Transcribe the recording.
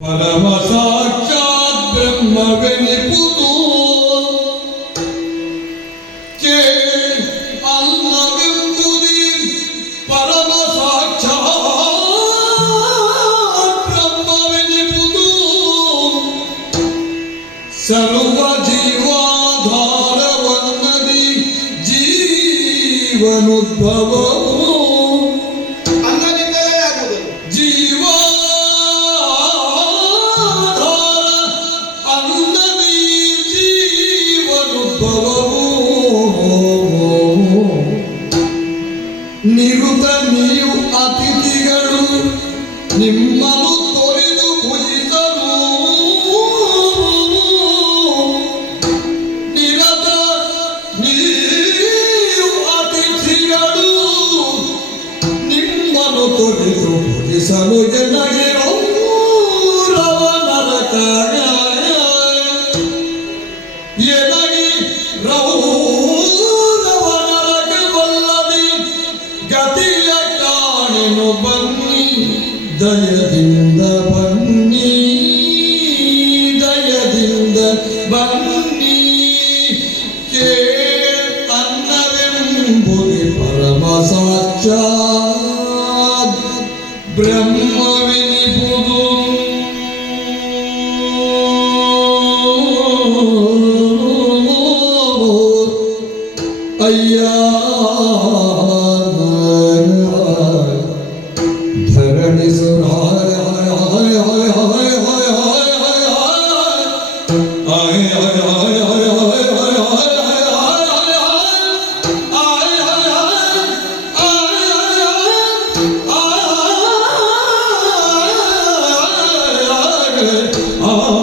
ಪರಮ ಸಾಕ್ಷಾತ್ ಬ್ರಹ್ಮವೆನಿಪುದು ಕೇ ಅನ್ನವೆಂಬುದಿ ಪರಮ ಸಾಕ್ಷಾತ್ ಬ್ರಹ್ಮವೆನಿಪುದು ಸರ್ವ ಜೀವಾಧಾರವನ್ನದಿ ಜೀವನುದ್ಭವವು ನಿರುತ ನೀವು ಅತಿಥಿಗಳು ನಿಮ್ಮನ್ನು ತೊರೆದು ಭುಜಿಸಲು ನಿರತ ನೀವು ಅತಿಥಿಗಳು ನಿಮ್ಮನ್ನು ತೊರೆದು ಭುಜಿಸಲು ಜನಗೆ ನರಕ ಎನಗೆ ಗತಿಯ ಕಾಣೆನು ಬನ್ನಿ ದಯದಿಂದ ಬನ್ನಿ ದಯದಿಂದ ಬನ್ನಿ ಅನ್ನವೆಂಬುದಿ ಪರಮ ಸಾಕ್ಷಾತ್ ಬ್ರಹ್ಮವೆನಿಪುದು ಅಯ್ಯ Oh